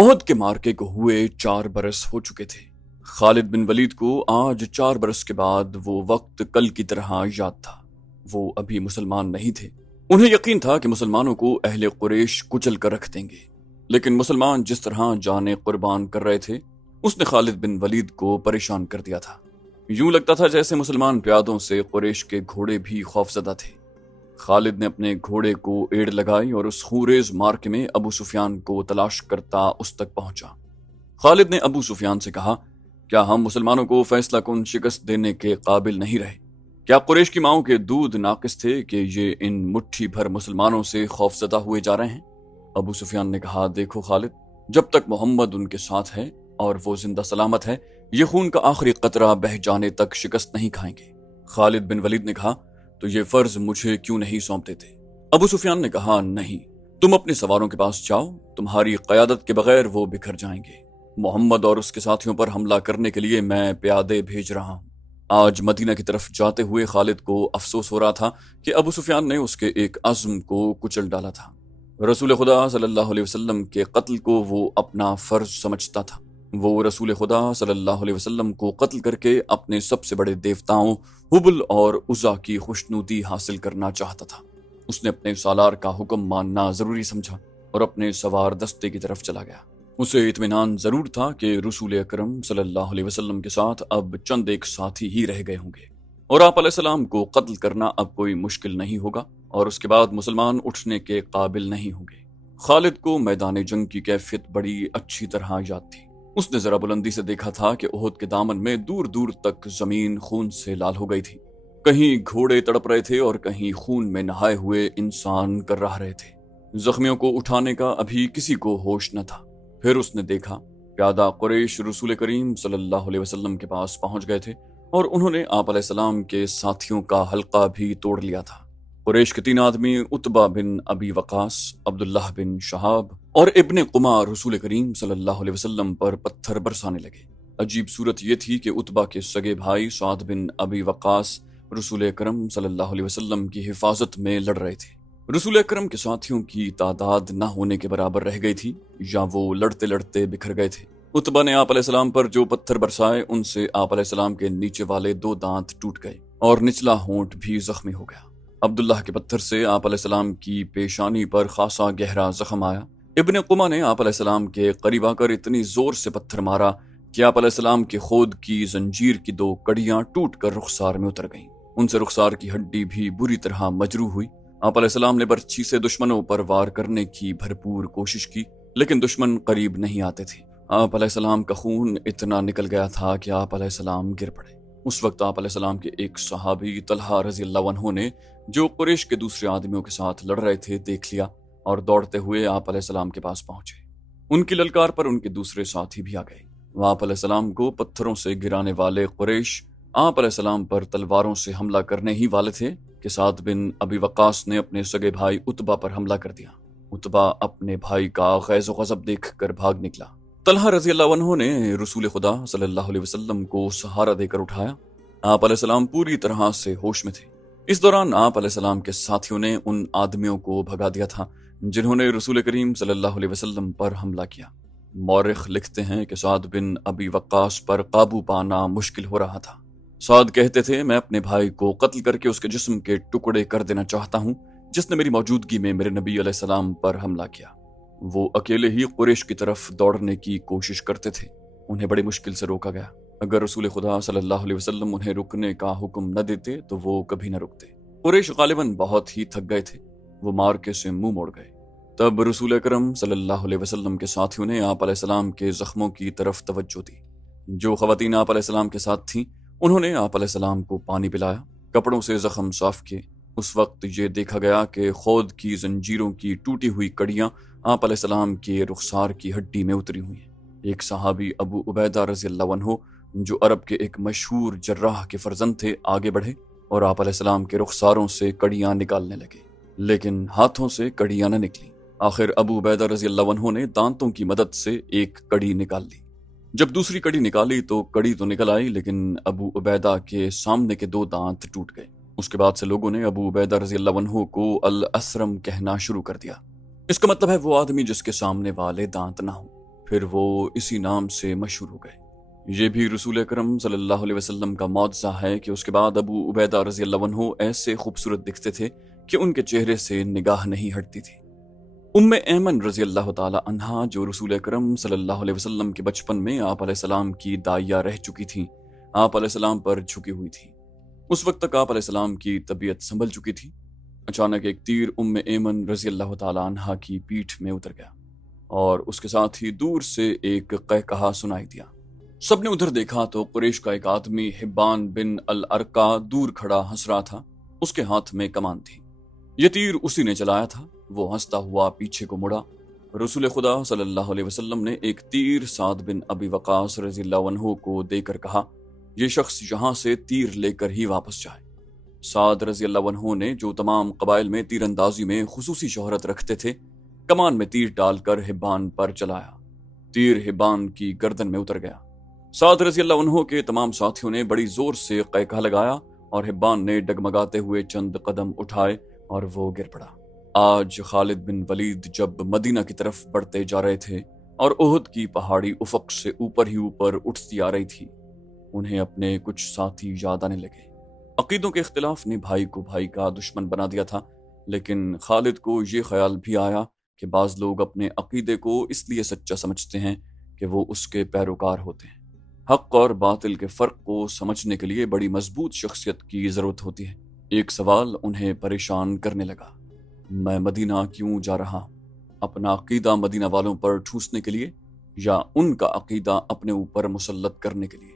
احد کے معرکے کو ہوئے 4 برس ہو چکے تھے۔ خالد بن ولید کو آج 4 برس کے بعد وہ وقت کل کی طرح یاد تھا۔ وہ ابھی مسلمان نہیں تھے۔ انہیں یقین تھا کہ مسلمانوں کو اہل قریش کچل کر رکھ دیں گے، لیکن مسلمان جس طرح جانیں قربان کر رہے تھے اس نے خالد بن ولید کو پریشان کر دیا تھا۔ یوں لگتا تھا جیسے مسلمان پیادوں سے قریش کے گھوڑے بھی خوفزدہ تھے۔ خالد نے اپنے گھوڑے کو ایڑ لگائی اور اس خونریز مارکے میں ابو سفیان کو تلاش کرتا اس تک پہنچا۔ خالد نے ابو سفیان سے کہا، کیا ہم مسلمانوں کو فیصلہ کن شکست دینے کے قابل نہیں رہے؟ کیا قریش کی ماؤں کے دودھ ناقص تھے کہ یہ ان مٹھی بھر مسلمانوں سے خوفزدہ ہوئے جا رہے ہیں؟ ابو سفیان نے کہا، دیکھو خالد، جب تک محمد ان کے ساتھ ہے اور وہ زندہ سلامت ہے، یہ خون کا آخری قطرہ بہہ جانے تک شکست نہیں کھائیں گے۔ خالد بن ولید نے کہا، تو یہ فرض مجھے کیوں نہیں سونپتے تھے؟ ابو سفیان نے کہا، نہیں، تم اپنے سواروں کے پاس جاؤ، تمہاری قیادت کے بغیر وہ بکھر جائیں گے۔ محمد اور اس کے ساتھیوں پر حملہ کرنے کے لیے میں پیادے بھیج رہا ہوں۔ آج مدینہ کی طرف جاتے ہوئے خالد کو افسوس ہو رہا تھا کہ ابو سفیان نے اس کے ایک عزم کو کچل ڈالا تھا۔ رسول خدا صلی اللہ علیہ وسلم کے قتل کو وہ اپنا فرض سمجھتا تھا۔ وہ رسول خدا صلی اللہ علیہ وسلم کو قتل کر کے اپنے سب سے بڑے دیوتاؤں حبل اور عزا کی خوشنودی حاصل کرنا چاہتا تھا۔ اس نے اپنے سالار کا حکم ماننا ضروری سمجھا اور اپنے سوار دستے کی طرف چلا گیا۔ اسے اطمینان ضرور تھا کہ رسول اکرم صلی اللہ علیہ وسلم کے ساتھ اب چند ایک ساتھی ہی رہ گئے ہوں گے اور آپ علیہ السلام کو قتل کرنا اب کوئی مشکل نہیں ہوگا اور اس کے بعد مسلمان اٹھنے کے قابل نہیں ہوں گے۔ خالد کو میدان جنگ کی کیفیت بڑی اچھی طرح یاد تھی۔ اس نے ذرا بلندی سے دیکھا تھا کہ احد کے دامن میں دور دور تک زمین خون سے لال ہو گئی تھی۔ کہیں گھوڑے تڑپ رہے تھے اور کہیں خون میں نہائے ہوئے انسان کر رہے تھے۔ زخمیوں کو اٹھانے کا ابھی کسی کو ہوش نہ تھا۔ پھر اس نے دیکھا پیادہ قریش رسول کریم صلی اللہ علیہ وسلم کے پاس پہنچ گئے تھے اور انہوں نے آپ علیہ السلام کے ساتھیوں کا حلقہ بھی توڑ لیا تھا۔ قریش کے 3 آدمی عتبہ بن ابی وقاص، عبداللہ بن شہاب اور ابن قمہ رسول کریم صلی اللہ علیہ وسلم پر پتھر برسانے لگے۔ عجیب صورت یہ تھی کہ عتبہ کے سگے بھائی سعد بن ابی وقاص رسول اکرم صلی اللہ علیہ وسلم کی حفاظت میں لڑ رہے تھے۔ رسول اکرم کے ساتھیوں کی تعداد نہ ہونے کے برابر رہ گئی تھی یا وہ لڑتے لڑتے بکھر گئے تھے۔ عتبہ نے آپ علیہ السلام پر جو پتھر برسائے ان سے آپ علیہ السلام کے نیچے والے 2 دانت ٹوٹ گئے اور نچلا ہونٹ بھی زخمی ہو گیا۔ عبداللہ کے پتھر سے آپ علیہ السلام کی پیشانی پر خاصا گہرا زخم آیا۔ ابن قمہ نے آپ علیہ السلام کے قریب آ کر اتنی زور سے پتھر مارا کہ آپ علیہ السلام کے خود کی زنجیر کی 2 کڑیاں ٹوٹ کر رخسار میں اتر گئیں۔ ان سے رخسار کی ہڈی بھی بری طرح مجروح ہوئی۔ آپ علیہ السلام نے برچھی سے دشمنوں پر وار کرنے کی بھرپور کوشش کی، لیکن دشمن قریب نہیں آتے تھے۔ آپ علیہ السلام کا خون اتنا نکل گیا تھا کہ آپ علیہ السلام گر پڑے۔ اس وقت آپ علیہ السلام کے ایک صحابی طلحہ رضی اللہ عنہ نے، جو قریش کے دوسرے آدمیوں کے ساتھ لڑ رہے تھے، دیکھ لیا اور دوڑتے ہوئے آپ علیہ السلام کے پاس پہنچے۔ ان کی للکار پر ان کے دوسرے ساتھی بھی آ گئے۔ وہ آپ علیہ السلام کو پتھروں سے گرانے والے قریش آپ علیہ السلام پر تلواروں سے حملہ کرنے ہی والے تھے کہ سعد بن ابی وقاص نے اپنے سگے بھائی عتبہ پر حملہ کر دیا۔ عتبہ اپنے بھائی کا غیظ و غضب دیکھ کر بھاگ نکلا۔ طلحہ رضی اللہ عنہ نے رسول خدا صلی اللہ علیہ وسلم کو سہارا دے کر اٹھایا۔ آپ علیہ السلام پوری طرح سے ہوش میں تھے۔ اس دوران آپ علیہ السلام کے ساتھیوں نے ان آدمیوں کو بھگا دیا تھا جنہوں نے رسول کریم صلی اللہ علیہ وسلم پر حملہ کیا۔ مورخ لکھتے ہیں کہ سعد بن ابی وقاص پر قابو پانا مشکل ہو رہا تھا۔ سعد کہتے تھے، میں اپنے بھائی کو قتل کر کے اس کے جسم کے ٹکڑے کر دینا چاہتا ہوں جس نے میری موجودگی میں میرے نبی علیہ السلام پر حملہ کیا۔ وہ اکیلے ہی قریش کی طرف دوڑنے کی کوشش کرتے تھے۔ انہیں بڑی مشکل سے روکا گیا۔ اگر رسول خدا صلی اللہ علیہ وسلم انہیں رکنے کا حکم نہ دیتے تو وہ کبھی نہ رکتے۔ قریش غالباً بہت ہی تھک گئے تھے۔ وہ مارکے سے منہ موڑ گئے۔ تب رسول اکرم صلی اللہ علیہ وسلم کے ساتھیوں نے آپ علیہ السلام کے زخموں کی طرف توجہ دی۔ جو خواتین آپ علیہ السلام کے ساتھ تھیں انہوں نے آپ علیہ السلام کو پانی پلایا، کپڑوں سے زخم صاف کیے۔ اس وقت یہ دیکھا گیا کہ خود کی زنجیروں کی ٹوٹی ہوئی کڑیاں آپ علیہ السلام کے رخسار کی ہڈی میں اتری ہوئی ہیں۔ ایک صحابی ابو عبیدہ رضی اللہ عنہ، جو عرب کے ایک مشہور جراح کے فرزند تھے، آگے بڑھے اور آپ علیہ السلام کے رخساروں سے کڑیاں نکالنے لگے، لیکن ہاتھوں سے کڑیاں نہ نکلیں۔ آخر ابو عبیدہ رضی اللہ عنہ نے دانتوں کی مدد سے ایک کڑی نکال لی۔ جب دوسری کڑی نکالی تو کڑی تو نکل آئی، لیکن ابو عبیدہ کے سامنے کے 2 دانت ٹوٹ گئے۔ اس کے بعد سے لوگوں نے ابو عبیدہ رضی اللہ عنہ کو الاسرم کہنا شروع کر دیا۔ اس کا مطلب ہے وہ آدمی جس کے سامنے والے دانت نہ ہوں۔ پھر وہ اسی نام سے مشہور ہو گئے۔ یہ بھی رسول اکرم صلی اللہ علیہ وسلم کا معجزہ ہے کہ اس کے بعد ابو عبیدہ رضی اللہ عنہ ایسے خوبصورت دکھتے تھے کہ ان کے چہرے سے نگاہ نہیں ہٹتی تھی۔ ام ایمن رضی اللہ تعالی عنہا، جو رسول اکرم صلی اللہ علیہ وسلم کے بچپن میں آپ علیہ السلام کی دائیہ رہ چکی تھیں، آپ علیہ السلام پر جھکی ہوئی تھی۔ اس وقت تک آپ علیہ السلام کی طبیعت سنبھل چکی تھی۔ اچانک ایک تیر ام ایمن رضی اللہ تعالی عنہا کی پیٹھ میں اتر گیا اور اس کے ساتھ ہی دور سے ایک قہقہا سنائی دیا۔ سب نے ادھر دیکھا تو قریش کا ایک آدمی حبان بن الارقا دور کھڑا ہنس رہا تھا، اس کے ہاتھ میں کمان تھی۔ یہ تیر اسی نے چلایا تھا۔ وہ ہنستا ہوا پیچھے کو مڑا۔ رسول خدا صلی اللہ علیہ وسلم نے ایک تیر سعد بن ابی وقاص رضی اللہ عنہ کو دے کر کہا، یہ شخص یہاں سے تیر لے کر ہی واپس جائے۔ سعد رضی اللہ عنہ نے، جو تمام قبائل میں تیر اندازی میں خصوصی شہرت رکھتے تھے، کمان میں تیر ڈال کر حبان پر چلایا۔ تیر حبان کی گردن میں اتر گیا۔ سعد رضی اللہ عنہ کے تمام ساتھیوں نے بڑی زور سے قہقہا لگایا اور حبان نے ڈگمگاتے ہوئے چند قدم اٹھائے اور وہ گر پڑا۔ آج خالد بن ولید جب مدینہ کی طرف بڑھتے جا رہے تھے اور احد کی پہاڑی افق سے اوپر ہی اوپر اٹھتی آ رہی تھی، انہیں اپنے کچھ ساتھی یاد آنے لگے۔ عقیدوں کے اختلاف نے بھائی کو بھائی کا دشمن بنا دیا تھا، لیکن خالد کو یہ خیال بھی آیا کہ بعض لوگ اپنے عقیدے کو اس لیے سچا سمجھتے ہیں کہ وہ اس کے پیروکار ہوتے ہیں۔ حق اور باطل کے فرق کو سمجھنے کے لیے بڑی مضبوط شخصیت کی ضرورت ہوتی ہے۔ ایک سوال انہیں پریشان کرنے لگا، میں مدینہ کیوں جا رہا ہوں؟ اپنا عقیدہ مدینہ والوں پر ٹھوسنے کے لیے یا ان کا عقیدہ اپنے اوپر مسلط کرنے کے لیے؟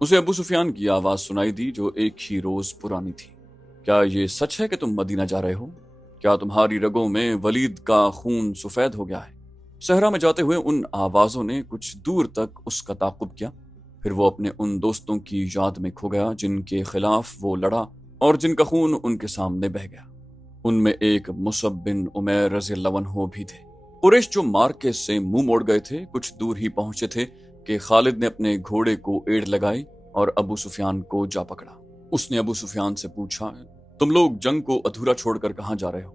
اسے ابو سفیان کی آواز سنائی دی جو ایک ہی روز پرانی تھی۔ کیا یہ سچ ہے کہ تم مدینہ جا رہے ہو؟ کیا تمہاری رگوں میں ولید کا خون سفید ہو گیا ہے؟ صحرا میں جاتے ہوئے ان آوازوں نے کچھ دور تک اس کا تعاقب کیا، پھر وہ اپنے ان دوستوں کی یاد میں کھو گیا جن کے خلاف وہ لڑا اور جن کا خون ان کے سامنے بہہ گیا۔ ان میں ایک مصعب بن عمیر رضی اللہ عنہ بھی تھے۔ قریش جو مارکے سے منہ موڑ گئے تھے، کچھ دور ہی پہنچے تھے کہ خالد نے اپنے گھوڑے کو ایڑ لگائی اور ابو سفیان کو جا پکڑا۔ اس نے ابو سفیان سے پوچھا، تم لوگ جنگ کو ادھورا چھوڑ کر کہاں جا رہے ہو؟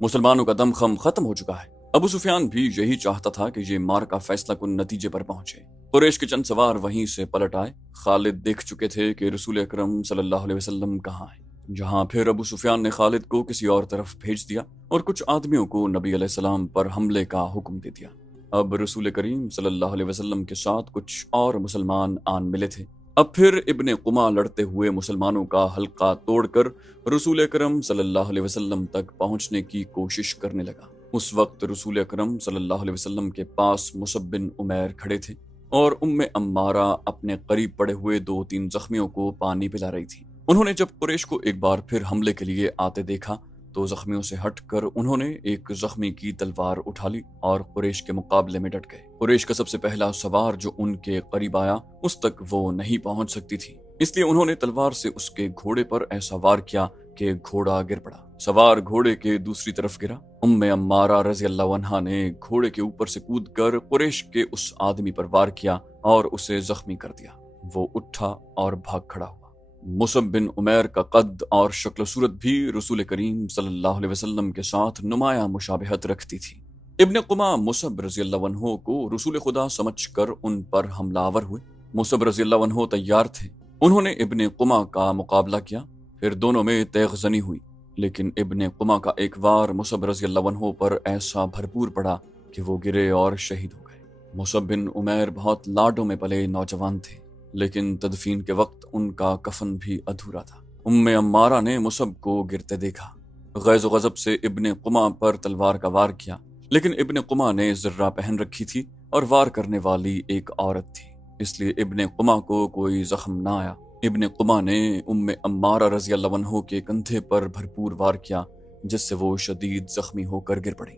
مسلمانوں کا دم خم ختم ہو چکا ہے۔ ابو سفیان بھی یہی چاہتا تھا کہ یہ مارکا فیصلہ کن نتیجے پر پہنچے۔ قریش کے چند سوار وہیں سے پلٹ آئے۔ خالد دیکھ چکے تھے کہ رسول اکرم صلی اللہ علیہ وسلم کہاں ہیں۔ جہاں پھر ابو سفیان نے خالد کو کسی اور طرف بھیج دیا اور کچھ آدمیوں کو نبی علیہ السلام پر حملے کا حکم دے دیا۔ اب رسول کریم صلی اللہ علیہ وسلم کے ساتھ کچھ اور مسلمان آن ملے تھے۔ اب پھر ابن قمع لڑتے ہوئے مسلمانوں کا حلقہ توڑ کر رسول اکرم صلی اللہ علیہ وسلم تک پہنچنے کی کوشش کرنے لگا۔ اس وقت رسول اکرم صلی اللہ علیہ وسلم کے پاس مصعب بن عمیر کھڑے تھے اور ام عمارہ اپنے قریب پڑے ہوئے 2-3 زخمیوں کو پانی پلا رہی تھی۔ انہوں نے جب قریش کو ایک بار پھر حملے کے لیے آتے دیکھا تو زخمیوں سے ہٹ کر انہوں نے ایک زخمی کی تلوار اٹھا لی اور قریش کے مقابلے میں ڈٹ گئے۔ قریش کا سب سے پہلا سوار جو ان کے قریب آیا اس تک وہ نہیں پہنچ سکتی تھی، اس لیے انہوں نے تلوار سے اس کے گھوڑے پر ایسا وار کیا کہ گھوڑا گر پڑا۔ سوار گھوڑے کے دوسری طرف گرا۔ ام عمارہ رضی اللہ عنہا نے گھوڑے کے اوپر سے کود کر قریش کے اس آدمی پر وار کیا اور اسے زخمی کر دیا۔ وہ اٹھا اور بھاگ کھڑا ہوا۔ مصعب بن عمیر کا قد اور شکل و صورت بھی رسول کریم صلی اللہ علیہ وسلم کے ساتھ نمایاں مشابہت رکھتی تھی۔ ابن قمع مصعب رضی اللہ عنہ کو رسول خدا سمجھ کر ان پر حملہ آور ہوئے۔ مصعب رضی اللہ عنہ تیار تھے۔ انہوں نے ابن قمع کا مقابلہ کیا، پھر دونوں میں تیغ زنی ہوئی، لیکن ابن قمع کا ایک وار مصعب رضی اللہ عنہ پر ایسا بھرپور پڑا کہ وہ گرے اور شہید ہو گئے۔ مصعب بن عمیر بہت لاڈوں میں پلے نوجوان تھے، لیکن تدفین کے وقت ان کا کفن بھی ادھورا تھا۔ ام عمارہ نے مصعب کو گرتے دیکھا، غیظ و غضب سے ابن قمع پر تلوار کا وار کیا، لیکن ابن قمع نے زرہ پہن رکھی تھی اور وار کرنے والی ایک عورت تھی، اس لیے ابن قمع کو کوئی زخم نہ آیا۔ ابن قمع نے ام عمارہ رضی اللہ عنہ کے کندھے پر بھرپور وار کیا جس سے وہ شدید زخمی ہو کر گر پڑی۔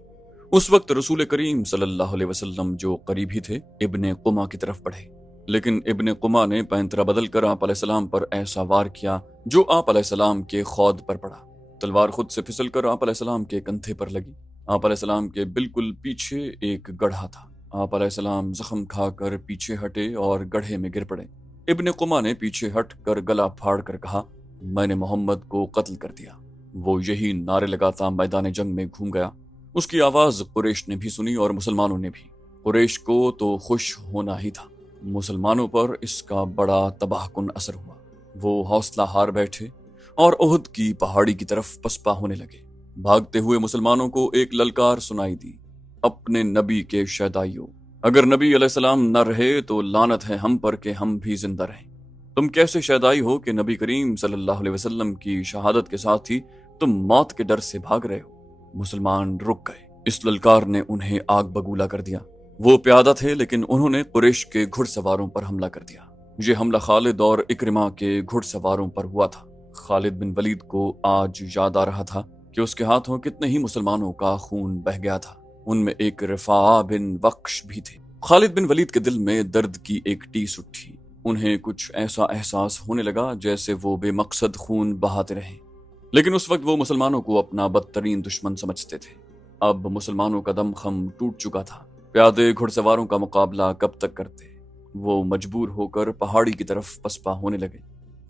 اس وقت رسول کریم صلی اللہ علیہ وسلم جو قریب ہی تھے ابن قمع کی طرف بڑھے، لیکن ابن قمع نے پینترا بدل کر آپ علیہ السلام پر ایسا وار کیا جو آپ علیہ السلام کے خود پر پڑا۔ تلوار خود سے پھسل کر آپ علیہ السلام کے کندھے پر لگی۔ آپ علیہ السلام کے بالکل پیچھے ایک گڑھا تھا۔ آپ علیہ السلام زخم کھا کر پیچھے ہٹے اور گڑھے میں گر پڑے۔ ابن قمع نے پیچھے ہٹ کر گلا پھاڑ کر کہا، میں نے محمد کو قتل کر دیا۔ وہ یہی نعرے لگاتا میدان جنگ میں گھوم گیا۔ اس کی آواز قریش نے بھی سنی اور مسلمانوں نے بھی۔ قریش کو تو خوش ہونا ہی تھا، مسلمانوں پر اس کا بڑا تباہ کن اثر ہوا۔ وہ حوصلہ ہار بیٹھے اور احد کی پہاڑی کی طرف پسپا ہونے لگے۔ بھاگتے ہوئے مسلمانوں کو ایک للکار سنائی دی، اپنے نبی کے شیدائیوں، اگر نبی علیہ السلام نہ رہے تو لعنت ہے ہم پر کہ ہم بھی زندہ رہیں۔ تم کیسے شیدائی ہو کہ نبی کریم صلی اللہ علیہ وسلم کی شہادت کے ساتھ ہی تم موت کے ڈر سے بھاگ رہے ہو؟ مسلمان رک گئے۔ اس للکار نے انہیں آگ بگولا کر دیا۔ وہ پیادہ تھے لیکن انہوں نے قریش کے گھڑ سواروں پر حملہ کر دیا۔ یہ حملہ خالد اور اکرمہ کے گھڑ سواروں پر ہوا تھا۔ خالد بن ولید کو آج یاد آ رہا تھا کہ اس کے ہاتھوں کتنے ہی مسلمانوں کا خون بہہ گیا تھا۔ ان میں ایک رفاعہ بن وقش بھی تھے۔ خالد بن ولید کے دل میں درد کی ایک ٹیس اٹھی۔ انہیں کچھ ایسا احساس ہونے لگا جیسے وہ بے مقصد خون بہاتے رہیں، لیکن اس وقت وہ مسلمانوں کو اپنا بدترین دشمن سمجھتے تھے۔ اب مسلمانوں کا دم خم ٹوٹ چکا تھا۔ پیادے گھڑ سواروں کا مقابلہ کب تک کرتے؟ وہ مجبور ہو کر پہاڑی کی طرف پسپا ہونے لگے۔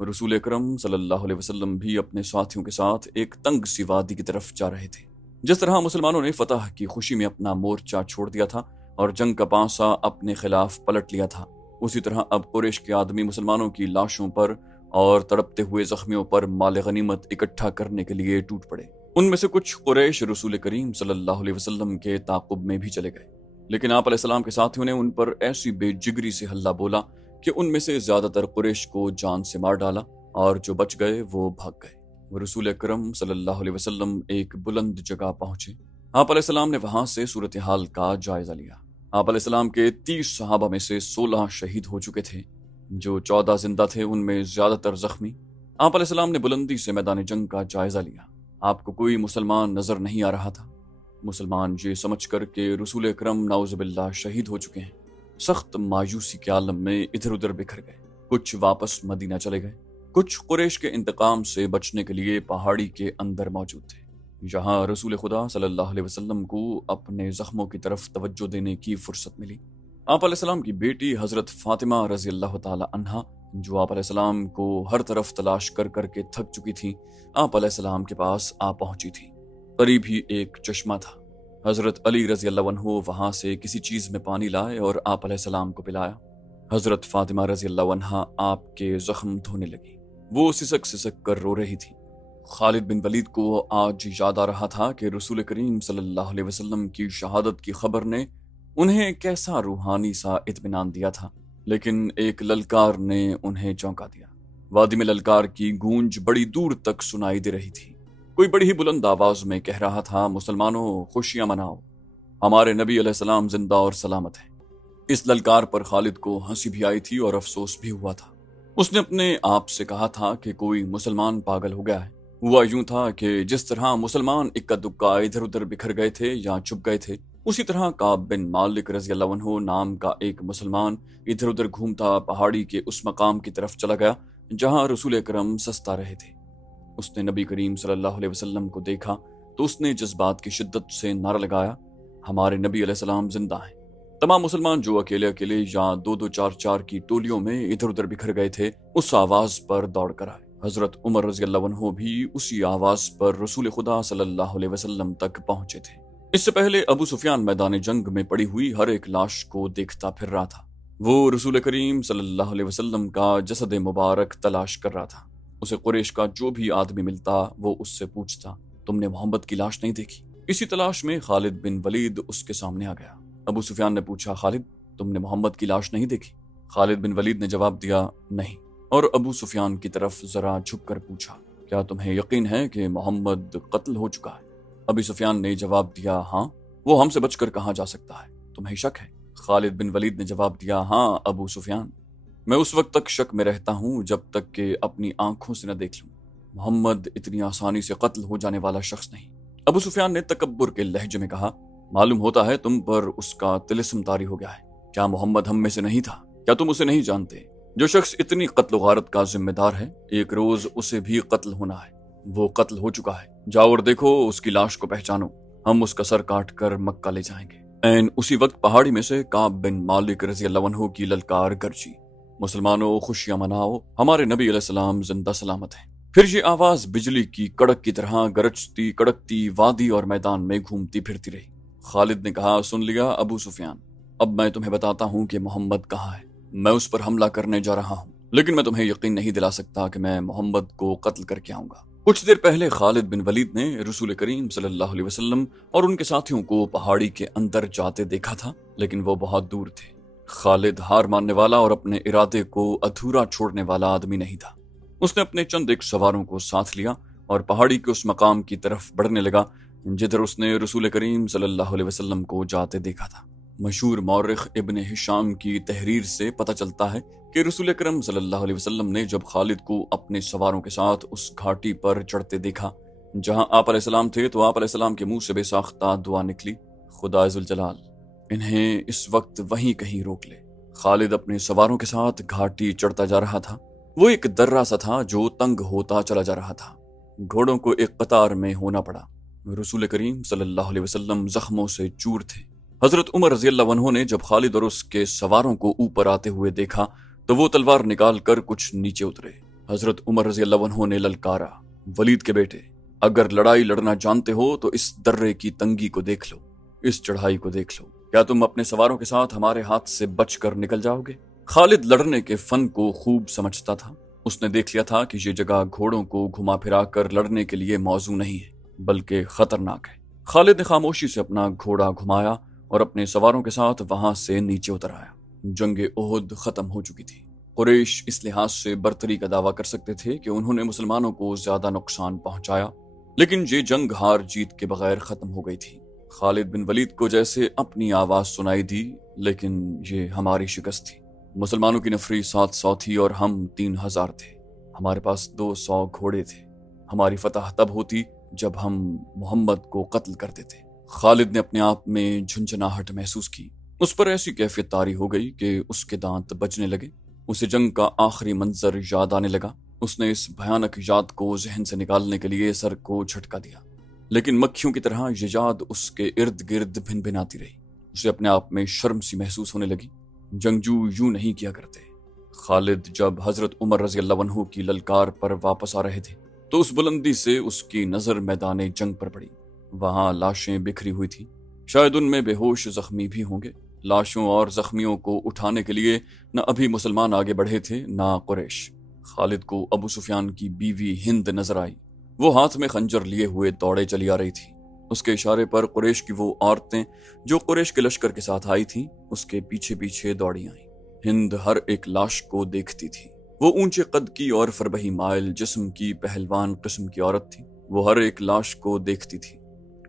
رسول اکرم صلی اللہ علیہ وسلم بھی اپنے ساتھیوں کے ساتھ ایک تنگ سی وادی کی طرف جا رہے تھے۔ جس طرح مسلمانوں نے فتح کی خوشی میں اپنا مورچہ چھوڑ دیا تھا اور جنگ کا پانسا اپنے خلاف پلٹ لیا تھا، اسی طرح اب قریش کے آدمی مسلمانوں کی لاشوں پر اور تڑپتے ہوئے زخمیوں پر مال غنیمت اکٹھا کرنے کے لیے ٹوٹ پڑے۔ ان میں سے کچھ قریش رسول کریم صلی اللہ علیہ وسلم کے تعاقب میں بھی چلے گئے، لیکن آپ علیہ السلام کے ساتھیوں نے ان پر ایسی بے جگری سے حلہ بولا کہ ان میں سے زیادہ تر قریش کو جان سے مار ڈالا اور جو بچ گئے وہ بھاگ گئے۔ رسول اکرم صلی اللہ علیہ وسلم ایک بلند جگہ پہنچے۔ آپ علیہ السلام نے وہاں سے صورتحال کا جائزہ لیا۔ آپ علیہ السلام کے 30 صحابہ میں سے 16 شہید ہو چکے تھے، جو 14 زندہ تھے ان میں زیادہ تر زخمی۔ آپ علیہ السلام نے بلندی سے میدان جنگ کا جائزہ لیا۔ آپ کو کوئی مسلمان نظر نہیں آ رہا تھا۔ مسلمان یہ سمجھ کر کہ رسول اکرم نعوذ باللہ شہید ہو چکے ہیں، سخت مایوسی کے عالم میں ادھر ادھر بکھر گئے۔ کچھ واپس مدینہ چلے گئے، کچھ قریش کے انتقام سے بچنے کے لیے پہاڑی کے اندر موجود تھے، جہاں رسول خدا صلی اللہ علیہ وسلم کو اپنے زخموں کی طرف توجہ دینے کی فرصت ملی۔ آپ علیہ السلام کی بیٹی حضرت فاطمہ رضی اللہ تعالی عنہا، جو آپ علیہ السلام کو ہر طرف تلاش کر کر کے تھک چکی تھی، آپ علیہ السلام کے پاس آ پہنچی تھی۔ قریب ہی ایک چشمہ تھا۔ حضرت علی رضی اللہ عنہ وہاں سے کسی چیز میں پانی لائے اور آپ علیہ السلام کو پلایا۔ حضرت فاطمہ رضی اللہ عنہا آپ کے زخم دھونے لگی۔ وہ سسک سسک کر رو رہی تھی۔ خالد بن ولید کو آج یاد آ رہا تھا کہ رسول کریم صلی اللہ علیہ وسلم کی شہادت کی خبر نے انہیں کیسا روحانی سا اطمینان دیا تھا، لیکن ایک للکار نے انہیں چونکا دیا۔ وادی میں للکار کی گونج بڑی دور تک سنائی دے رہی تھی۔ کوئی بڑی ہی بلند آواز میں کہہ رہا تھا، مسلمانوں خوشیاں مناؤ، ہمارے نبی علیہ السلام زندہ اور سلامت ہیں۔ اس للکار پر خالد کو ہنسی بھی آئی تھی اور افسوس بھی ہوا تھا۔ اس نے اپنے آپ سے کہا تھا کہ کوئی مسلمان پاگل ہو گیا ہے۔ ہوا یوں تھا کہ جس طرح مسلمان اکا دکا ادھر ادھر بکھر گئے تھے یا چھپ گئے تھے، اسی طرح کعب بن مالک رضی اللہ عنہ نام کا ایک مسلمان ادھر ادھر گھومتا پہاڑی کے اس مقام کی طرف چلا گیا جہاں رسول اکرم سستا رہے تھے۔ اس نے نبی کریم صلی اللہ علیہ وسلم کو دیکھا تو اس نے جذبات کی شدت سے نعرہ لگایا، ہمارے نبی علیہ السلام زندہ ہیں۔ تمام مسلمان جو اکیلے اکیلے یا دو دو چار چار کی ٹولیوں میں ادھر ادھر بکھر گئے تھے، اس آواز پر دوڑ کر آئے۔ حضرت عمر رضی اللہ عنہ بھی اسی آواز پر رسول خدا صلی اللہ علیہ وسلم تک پہنچے تھے۔ اس سے پہلے ابو سفیان میدان جنگ میں پڑی ہوئی ہر ایک لاش کو دیکھتا پھر رہا تھا۔ وہ رسول کریم صلی اللہ علیہ وسلم کا جسد مبارک تلاش کر رہا تھا۔ اسے قریش کا جو بھی آدمی ملتا وہ اس سے پوچھتا، تم نے محمد کی لاش نہیں دیکھی؟ اسی تلاش میں خالد بن ولید اس کے سامنے آ گیا۔ ابو سفیان نے پوچھا، خالد تم نے محمد کی لاش نہیں دیکھی؟ خالد بن ولید نے جواب دیا، نہیں، اور ابو سفیان کی طرف ذرا جھک کر پوچھا، کیا تمہیں یقین ہے کہ محمد قتل ہو چکا ہے؟ ابو سفیان نے جواب دیا، ہاں، وہ ہم سے بچ کر کہاں جا سکتا ہے، تمہیں شک ہے؟ خالد بن ولید نے جواب دیا، ہاں ابو سفیان، میں اس وقت تک شک میں رہتا ہوں جب تک کہ اپنی آنکھوں سے نہ دیکھ لوں۔ محمد اتنی آسانی سے قتل ہو جانے والا شخص نہیں۔ ابو سفیان نے تکبر کے لہجے میں کہا، معلوم ہوتا ہے تم پر اس کا طلسم طاری ہو گیا ہے۔ کیا محمد ہم میں سے نہیں تھا؟ کیا تم اسے نہیں جانتے؟ جو شخص اتنی قتل و غارت کا ذمہ دار ہے، ایک روز اسے بھی قتل ہونا ہے۔ وہ قتل ہو چکا ہے، جاؤ اور دیکھو اس کی لاش کو پہچانو، ہم اس کا سر کاٹ کر مکہ لے جائیں گے۔ این اسی وقت پہاڑی میں سے کعب بن مالک رضی اللہ عنہ کی للکار گرجی، مسلمانوں خوشیاں مناؤ، ہمارے نبی علیہ السلام زندہ سلامت ہیں۔ پھر یہ آواز بجلی کی کڑک کی طرح گرجتی کڑکتی وادی اور میدان میں گھومتی پھرتی رہی۔ خالد نے کہا، سن لیا ابو سفیان، اب میں تمہیں بتاتا ہوں کہ محمد کہاں ہے۔ میں اس پر حملہ کرنے جا رہا ہوں، لیکن میں تمہیں یقین نہیں دلا سکتا کہ میں محمد کو قتل کر کے آؤں گا۔ کچھ دیر پہلے خالد بن ولید نے رسول کریم صلی اللہ علیہ وسلم اور ان کے ساتھیوں کو پہاڑی کے اندر جاتے دیکھا تھا، لیکن وہ بہت دور تھے۔ خالد ہار ماننے والا اور اپنے ارادے کو ادھورا چھوڑنے والا آدمی نہیں تھا۔ اس نے اپنے چند ایک سواروں کو ساتھ لیا اور پہاڑی کے اس مقام کی طرف بڑھنے لگا جدھر اس نے رسول کریم صلی اللہ علیہ وسلم کو جاتے دیکھا تھا۔ مشہور مورخ ابن ہشام کی تحریر سے پتہ چلتا ہے کہ رسول اکرم صلی اللہ علیہ وسلم نے جب خالد کو اپنے سواروں کے ساتھ اس گھاٹی پر چڑھتے دیکھا جہاں آپ علیہ السلام تھے، تو آپ علیہ السلام کے منہ سے بے ساختہ دعا نکلی، خدا ذوالجلال انہیں اس وقت وہیں کہیں روک لے۔ خالد اپنے سواروں کے ساتھ گھاٹی چڑھتا جا رہا تھا۔ وہ ایک درہ سا تھا جو تنگ ہوتا چلا جا رہا تھا۔ گھوڑوں کو ایک قطار میں ہونا پڑا۔ رسول کریم صلی اللہ علیہ وسلم زخموں سے چور تھے۔ حضرت عمر رضی اللہ عنہ نے جب خالد اور اس کے سواروں کو اوپر آتے ہوئے دیکھا تو وہ تلوار نکال کر کچھ نیچے اترے۔ حضرت عمر رضی اللہ عنہ نے للکارا، ولید کے بیٹے، اگر لڑائی لڑنا جانتے ہو تو اس درے کی تنگی کو دیکھ لو، اس چڑھائی کو دیکھ لو، کیا تم اپنے سواروں کے ساتھ ہمارے ہاتھ سے بچ کر نکل جاؤ گے؟ خالد لڑنے کے فن کو خوب سمجھتا تھا۔ اس نے دیکھ لیا تھا کہ یہ جگہ گھوڑوں کو گھما پھرا کر لڑنے کے لیے موزوں نہیں ہے بلکہ خطرناک ہے۔ خالد نے خاموشی سے اپنا گھوڑا گھمایا اور اپنے سواروں کے ساتھ وہاں سے نیچے اتر آیا۔ جنگ احد ختم ہو چکی تھی۔ قریش اس لحاظ سے برتری کا دعویٰ کر سکتے تھے کہ انہوں نے مسلمانوں کو زیادہ نقصان پہنچایا، لیکن یہ جنگ ہار جیت کے بغیر ختم ہو گئی تھی۔ خالد بن ولید کو جیسے اپنی آواز سنائی دی، لیکن یہ ہماری شکست تھی۔ مسلمانوں کی نفری 700 تھی اور ہم 3000 تھے۔ ہمارے پاس 200 گھوڑے تھے۔ ہماری فتح تب ہوتی جب ہم محمد کو قتل کرتے تھے۔ خالد نے اپنے آپ میں جھنجھناہٹ محسوس کی۔ اس پر ایسی کیفیت طاری ہو گئی کہ اس کے دانت بجنے لگے۔ اسے جنگ کا آخری منظر یاد آنے لگا۔ اس نے اس بھیانک یاد کو ذہن سے نکالنے کے لیے سر کو جھٹکا دیا، لیکن مکھیوں کی طرح یہ یاد اس کے ارد گرد بھن بھناتی رہی۔ اسے اپنے آپ میں شرم سی محسوس ہونے لگی۔ جنگجو یوں نہیں کیا کرتے۔ خالد جب حضرت عمر رضی اللہ عنہ کی للکار پر واپس آ رہے تھے تو اس بلندی سے اس کی نظر میدان جنگ پر پڑی۔ وہاں لاشیں بکھری ہوئی تھی، شاید ان میں بے ہوش زخمی بھی ہوں گے۔ لاشوں اور زخمیوں کو اٹھانے کے لیے نہ ابھی مسلمان آگے بڑھے تھے نہ قریش۔ خالد کو ابو سفیان کی بیوی ہند نظر آئی۔ وہ ہاتھ میں خنجر لیے ہوئے دوڑے چلی آ رہی تھی۔ اس کے اشارے پر قریش کی وہ عورتیں جو قریش کے لشکر کے ساتھ آئی تھیں اس کے پیچھے پیچھے دوڑی آئیں۔ ہند ہر ایک لاش کو دیکھتی تھی۔ وہ اونچے قد کی اور فربہی مائل جسم کی پہلوان قسم کی عورت تھی۔ وہ ہر ایک لاش کو دیکھتی تھی۔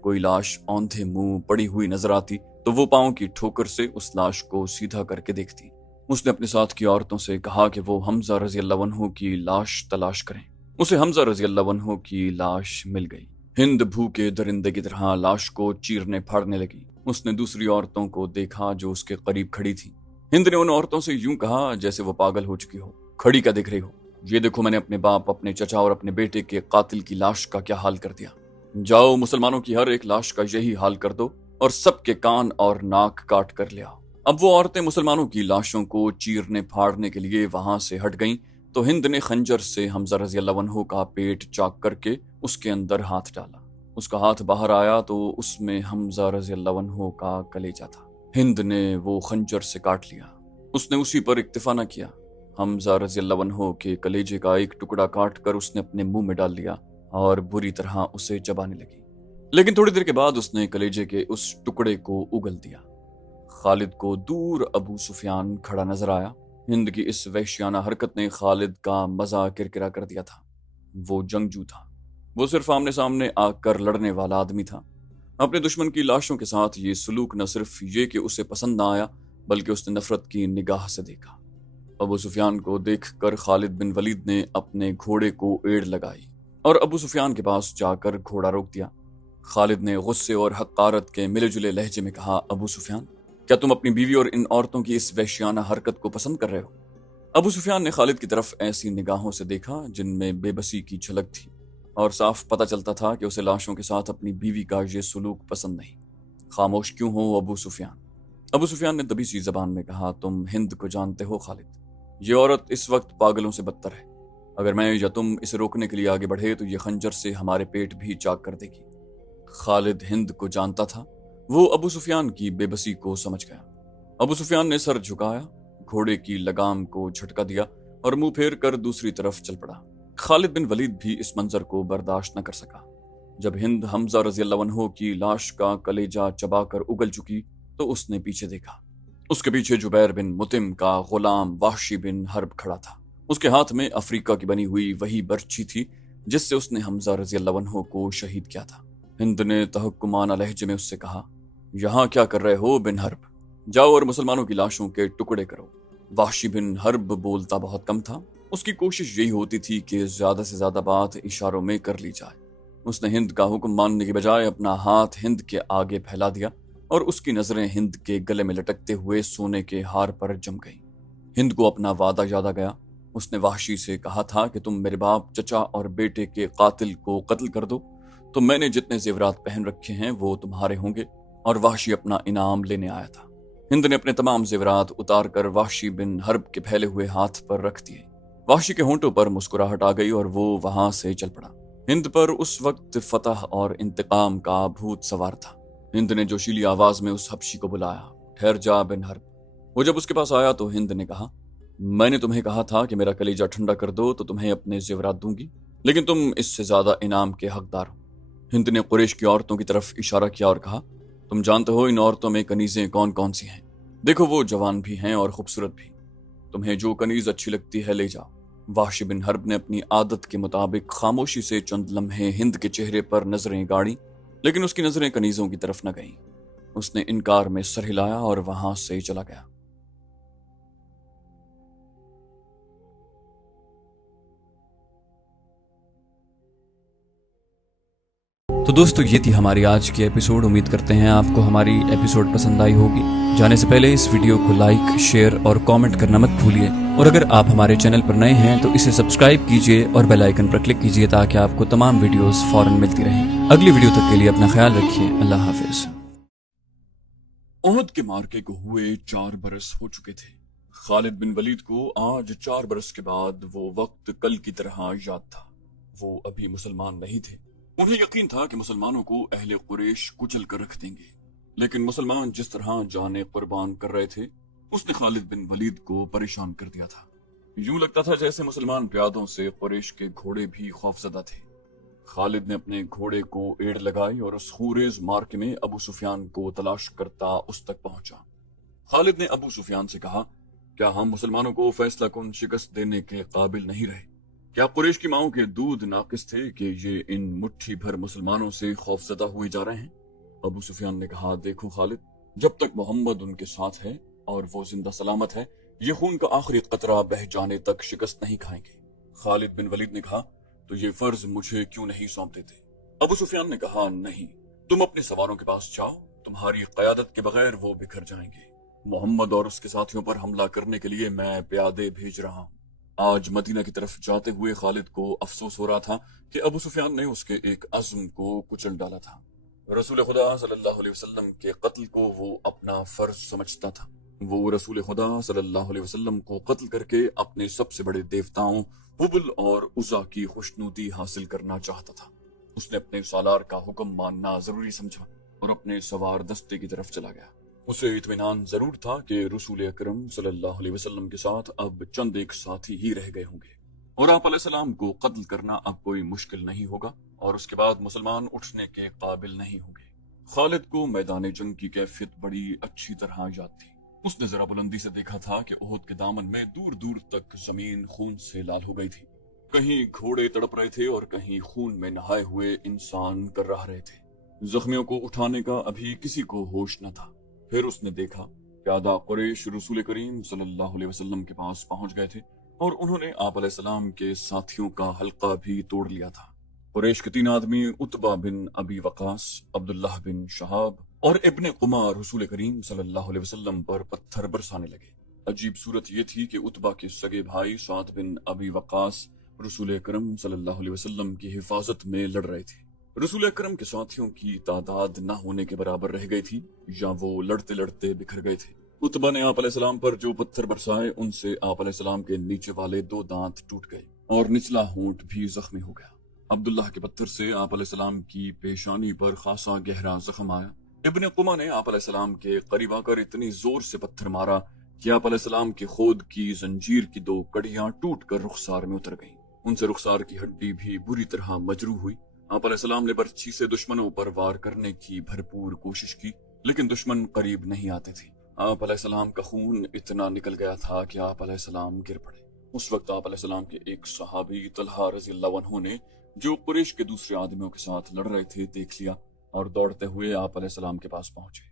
کوئی لاش اوندھے منہ پڑی ہوئی نظر آتی تو وہ پاؤں کی ٹھوکر سے اس لاش کو سیدھا کر کے دیکھتی۔ اس نے اپنے ساتھ کی عورتوں سے کہا کہ وہ حمزہ رضی اللہ عنہ کی لاش تلاش کریں۔ اسے حمزہ رضی اللہ عنہ کی لاش مل گئی۔ ہند بھوکے درندے کی طرح لاش کو چیرنے پھاڑنے لگی۔ اس نے دوسری عورتوں کو دیکھا جو اس کے قریب کھڑی تھی۔ ہند نے ان عورتوں سے یوں کہا جیسے وہ پاگل ہو چکی ہو، کھڑی کا دیکھ رہی ہو؟ یہ دیکھو میں نے اپنے باپ، اپنے چچا اور اپنے بیٹے کے قاتل کی لاش کا کیا حال کر دیا۔ جاؤ مسلمانوں کی ہر ایک لاش کا یہی حال کر دو اور سب کے کان اور ناک کاٹ کر لیا۔ اب وہ عورتیں مسلمانوں کی لاشوں کو چیرنے پھاڑنے کے لیے وہاں سے ہٹ گئیں تو ہند نے خنجر سے حمزہ رضی اللہ عنہ کا پیٹ چاک کر کے اس کے اندر ہاتھ ڈالا۔ اس کا ہاتھ باہر آیا تو اس میں حمزہ رضی اللہ عنہ کا کلیجہ تھا۔ ہند نے وہ خنجر سے کاٹ لیا۔ اس نے اسی پر اکتفا نہ کیا۔ حمزہ رضی اللہ عنہ کے کلیجے کا ایک ٹکڑا کاٹ کر اس نے اپنے منہ میں ڈال لیا اور بری طرح اسے چبانے لگی، لیکن تھوڑی دیر کے بعد اس نے کلیجے کے اس ٹکڑے کو اگل دیا۔ خالد کو دور ابو سفیان کھڑا نظر آیا۔ ہند کی اس وحشیانہ حرکت نے خالد کا مزہ کرکرا کر دیا تھا۔ وہ جنگجو تھا، وہ صرف آمنے سامنے آ کر لڑنے والا آدمی تھا۔ اپنے دشمن کی لاشوں کے ساتھ یہ سلوک نہ صرف یہ کہ اسے پسند نہ آیا بلکہ اس نے نفرت کی نگاہ سے دیکھا۔ ابو سفیان کو دیکھ کر خالد بن ولید نے اپنے گھوڑے کو ایڑ لگائی اور ابو سفیان کے پاس جا کر گھوڑا روک دیا۔ خالد نے غصے اور حقارت کے ملے جلے لہجے میں کہا، ابو سفیان، کیا تم اپنی بیوی اور ان عورتوں کی اس وحشیانہ حرکت کو پسند کر رہے ہو؟ ابو سفیان نے خالد کی طرف ایسی نگاہوں سے دیکھا جن میں بے بسی کی جھلک تھی اور صاف پتہ چلتا تھا کہ اسے لاشوں کے ساتھ اپنی بیوی کا یہ سلوک پسند نہیں۔ خاموش کیوں ہو ابو سفیان؟ ابو سفیان نے دبی سی زبان میں کہا، تم ہند کو جانتے ہو خالد؟ یہ عورت اس وقت پاگلوں سے بدتر ہے۔ اگر میں یا تم اسے روکنے کے لیے آگے بڑھے تو یہ خنجر سے ہمارے پیٹ بھی چاک کر دے گی۔ خالد ہند کو جانتا تھا۔ وہ ابو سفیان کی بے بسی کو سمجھ گیا۔ ابو سفیان نے سر جھکایا، گھوڑے کی لگام کو جھٹکا دیا اور منہ پھیر کر دوسری طرف چل پڑا۔ خالد بن ولید بھی اس منظر کو برداشت نہ کر سکا۔ جب ہند حمزہ رضی اللہ عنہ کی لاش کا کلیجہ چبا کر اگل چکی تو اس نے پیچھے دیکھا۔ اس کے پیچھے جبیر بن مطعم کا غلام وحشی بن حرب کھڑا تھا۔ اس کے ہاتھ میں افریقہ کی بنی ہوئی وہی برچھی تھی جس سے اس نے حمزہ رضی اللہ عنہ کو شہید کیا تھا۔ ہند نے تحکمانہ لہجے میں اس سے کہا، یہاں کیا کر رہے ہو بن حرب؟ جاؤ اور مسلمانوں کی لاشوں کے ٹکڑے کرو۔ وحشی بن حرب بولتا بہت کم تھا، اس کی کوشش یہی ہوتی تھی کہ زیادہ سے زیادہ بات اشاروں میں کر لی جائے۔ اس نے ہند کا حکم ماننے کے بجائے اپنا ہاتھ ہند کے آگے پھیلا دیا اور اس کی نظریں ہند کے گلے میں لٹکتے ہوئے سونے کے ہار پر جم گئیں۔ ہند کو اپنا وعدہ یاد آ گیا۔ اس نے وحشی سے کہا تھا کہ تم میرے باپ، چچا اور بیٹے کے قاتل کو قتل کر دو تو میں نے جتنے زیورات پہن رکھے ہیں وہ تمہارے ہوں گے، اور وحشی اپنا انعام لینے آیا تھا۔ ہند نے اپنے تمام زیورات اتار کر وحشی بن حرب کے پھیلے ہوئے ہاتھ پر رکھ دیے۔ وحشی کے ہونٹوں پر مسکراہٹ آ گئی اور وہ وہاں سے چل پڑا۔ ہند پر اس وقت فتح اور انتقام کا بھوت سوار تھا۔ ہند نے جوشیلی آواز میں اس حبشی کو بلایا، ٹھہر جا بن حرب۔ وہ جب اس کے پاس آیا تو ہند نے کہا، میں نے تمہیں کہا تھا کہ میرا کلیجہ ٹھنڈا کر دو تو تمہیں اپنے زیورات دوں گی، لیکن تم اس سے زیادہ انعام کے حقدار ہو۔ ہند نے قریش کی عورتوں کی طرف اشارہ کیا اور کہا، تم جانتے ہو ان عورتوں میں کنیزیں کون کون سی ہیں؟ دیکھو وہ جوان بھی ہیں اور خوبصورت بھی، تمہیں جو کنیز اچھی لگتی ہے لے جاؤ۔ وحشی بن حرب نے اپنی عادت کے مطابق خاموشی سے چند لمحے ہند کے چہرے پر نظریں گاڑی، لیکن اس کی نظریں کنیزوں کی طرف نہ گئیں۔ اس نے انکار میں سر ہلایا اور وہاں سے چلا گیا۔ تو دوستو یہ تھی ہماری آج کی ایپیسوڈ۔ امید کرتے ہیں آپ کو ہماری ایپیسوڈ پسند آئی ہوگی۔ جانے سے پہلے اس ویڈیو کو لائک، شیئر اور کامنٹ کرنا مت بھولیے، اور اگر آپ ہمارے چینل پر نئے ہیں تو اسے سبسکرائب کیجئے اور بیل آئیکن پر کلک کیجئے تاکہ آپ کو تمام ویڈیوز فوراً ملتی رہیں۔ اگلی ویڈیو تک کے لیے اپنا خیال رکھیے۔ اللہ حافظ۔ احد کے مارکے کو ہوئے 4 برس ہو چکے تھے۔ خالد بن ولید کو آج 4 برس کے بعد وہ وقت کل کی طرح یاد تھا۔ وہ ابھی مسلمان نہیں تھے۔ انہیں یقین تھا کہ مسلمانوں کو اہل قریش کچل کر رکھ دیں گے، لیکن مسلمان جس طرح جانیں قربان کر رہے تھے اس نے خالد بن ولید کو پریشان کر دیا تھا۔ یوں لگتا تھا جیسے مسلمان پیادوں سے قریش کے گھوڑے بھی خوفزدہ تھے۔ خالد نے اپنے گھوڑے کو ایڑ لگائی اور اس خونریز مارکے میں ابو سفیان کو تلاش کرتا اس تک پہنچا۔ خالد نے ابو سفیان سے کہا، کیا ہم مسلمانوں کو فیصلہ کن شکست دینے کے قابل نہیں رہے؟ کیا قریش کی ماؤں کے دودھ ناقص تھے کہ یہ ان مٹھی بھر مسلمانوں سے خوفزدہ ہوئے جا رہے ہیں؟ ابو سفیان نے کہا، دیکھو خالد، جب تک محمد ان کے ساتھ ہے اور وہ زندہ سلامت ہے، یہ خون کا آخری قطرہ بہہ جانے تک شکست نہیں کھائیں گے۔ خالد بن ولید نے کہا، تو یہ فرض مجھے کیوں نہیں سونپ دیتے؟ ابو سفیان نے کہا، نہیں، تم اپنے سواروں کے پاس جاؤ، تمہاری قیادت کے بغیر وہ بکھر جائیں گے۔ محمد اور اس کے ساتھیوں پر حملہ کرنے کے لیے میں پیادے بھیج رہا ہوں۔ آج مدینہ کی طرف جاتے ہوئے خالد کو افسوس ہو رہا تھا کہ ابو سفیان نے اس کے ایک عزم کو کچل ڈالا تھا۔ رسول خدا صلی اللہ علیہ وسلم کے قتل کو وہ اپنا فرض سمجھتا تھا۔ وہ رسول خدا صلی اللہ علیہ وسلم کو قتل کر کے اپنے سب سے بڑے دیوتاؤں حبل اور عزا کی خوشنودی حاصل کرنا چاہتا تھا۔ اس نے اپنے سالار کا حکم ماننا ضروری سمجھا اور اپنے سوار دستے کی طرف چلا گیا۔ اسے اطمینان ضرور تھا کہ رسول اکرم صلی اللہ علیہ وسلم کے ساتھ اب چند ایک ساتھی ہی رہ گئے ہوں گے، اور آپ علیہ السلام کو قتل کرنا اب کوئی مشکل نہیں ہوگا، اور اس کے بعد مسلمان اٹھنے کے قابل نہیں ہوں گے۔ خالد کو میدان جنگ کی کیفیت بڑی اچھی طرح یاد تھی۔ اس نے ذرا بلندی سے دیکھا تھا کہ احد کے دامن میں دور دور تک زمین خون سے لال ہو گئی تھی۔ کہیں گھوڑے تڑپ رہے تھے اور کہیں خون میں نہائے ہوئے انسان کر رہے تھے۔ زخمیوں کو اٹھانے کا ابھی کسی کو ہوش نہ تھا۔ پھر اس نے دیکھا پیادہ قریش رسول کریم صلی اللہ علیہ وسلم کے پاس پہنچ گئے تھے، اور انہوں نے آپ علیہ السلام کے ساتھیوں کا حلقہ بھی توڑ لیا تھا۔ قریش کے 3 آدمی عتبہ بن ابی وقاص، عبداللہ بن شہاب اور ابن قمار رسول کریم صلی اللہ علیہ وسلم پر پتھر برسانے لگے۔ عجیب صورت یہ تھی کہ عتبہ کے سگے بھائی سعد بن ابی وقاص رسول اکرم صلی اللہ علیہ وسلم کی حفاظت میں لڑ رہے تھے۔ رسول اکرم کے ساتھیوں کی تعداد نہ ہونے کے برابر رہ گئی تھی، یا وہ لڑتے لڑتے بکھر گئے تھے۔ عتبہ نے آپ علیہ السلام پر جو پتھر برسائے ان سے آپ علیہ السلام کے نیچے والے 2 دانت ٹوٹ گئے اور نچلا ہونٹ بھی زخمی ہو گیا۔ عبداللہ کے پتھر سے آپ علیہ السلام کی پیشانی پر خاصا گہرا زخم آیا۔ ابن قمہ نے آپ علیہ السلام کے قریب آ کر اتنی زور سے پتھر مارا کہ آپ علیہ السلام کی خود کی زنجیر کی 2 کڑیاں ٹوٹ کر رخسار میں اتر گئیں۔ ان سے رخسار کی ہڈی بھی بری طرح مجروح ہوئی۔ آپ علیہ السلام نے برچھی سے دشمنوں پر وار کرنے کی بھرپور کوشش کی، لیکن دشمن قریب نہیں آتے تھے۔ آپ علیہ السلام کا خون اتنا نکل گیا تھا کہ آپ علیہ السلام گر پڑے۔ اس وقت آپ علیہ السلام کے ایک صحابی طلحہ رضی اللہ عنہ نے، جو قریش کے دوسرے آدمیوں کے ساتھ لڑ رہے تھے، دیکھ لیا اور دوڑتے ہوئے آپ علیہ السلام کے پاس پہنچے۔